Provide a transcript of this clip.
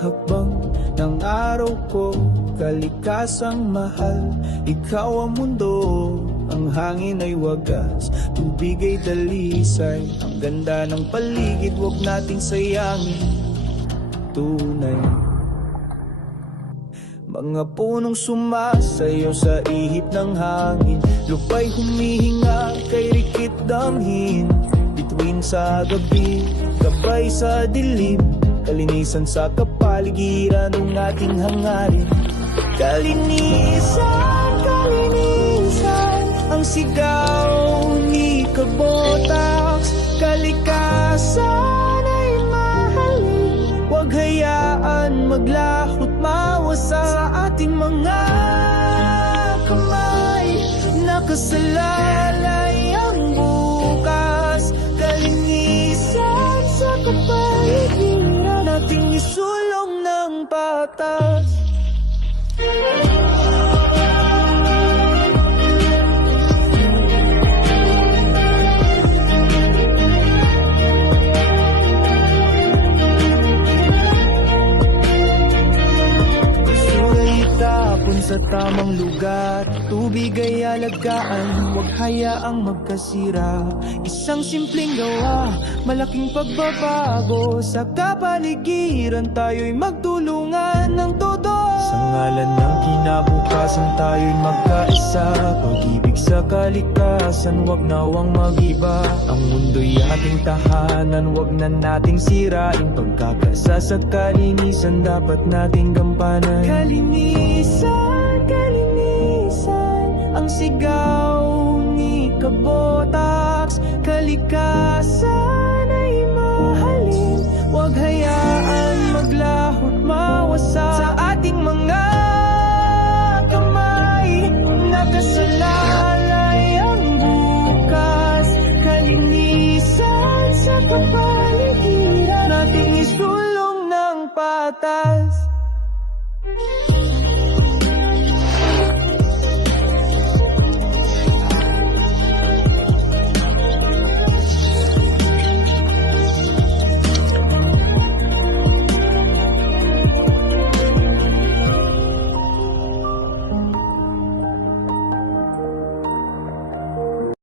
hakbang ng araw ko, kalikasang mahal. Ikaw ang mundo, ang hangin ay wagas, tubig ay dalisay. Ang ganda ng paligid, huwag nating sayangin. Tunay, mga punong sumasayaw sa ihip ng hangin, lupa'y humihinga kay rikit damhin. Bituin sa gabi, gabay sa dilim, kalinisan sa kapaligiran ng ating hangarin. Kalinisan, kalinisan, ang sigaw ni Kabotax. Kalikasan ay mahalin, huwag hayaan maglahot mawasa sa ating mga kamay. Nakasalalay ang bukas, kalinisan sa kapaligiran, nating isulong ng patas. Sa tamang lugar, tubig ay alagaan, huwag hayaang magkasira. Isang simpleng gawa, malaking pagbabago. Sa kapaligiran tayo'y magtulungan ng todo. Sa ngalan ng kinabukasan tayo'y magkaisa. Pag-ibig sa kalikasan, huwag nawang mag-iba. Ang mundo'y ating tahanan, huwag na nating sirain. Pagkakasa sa kalinisan, dapat nating gampanan. Kalinisan, kalinisan, ang sigaw ni Kabotax. Kalikasan ay mahalin, huwag hayaan maglahot mawasa sa ating mga kamay. Nakasalalay ang bukas, kalinisan sa kapaligiran, nating isulong ng patas.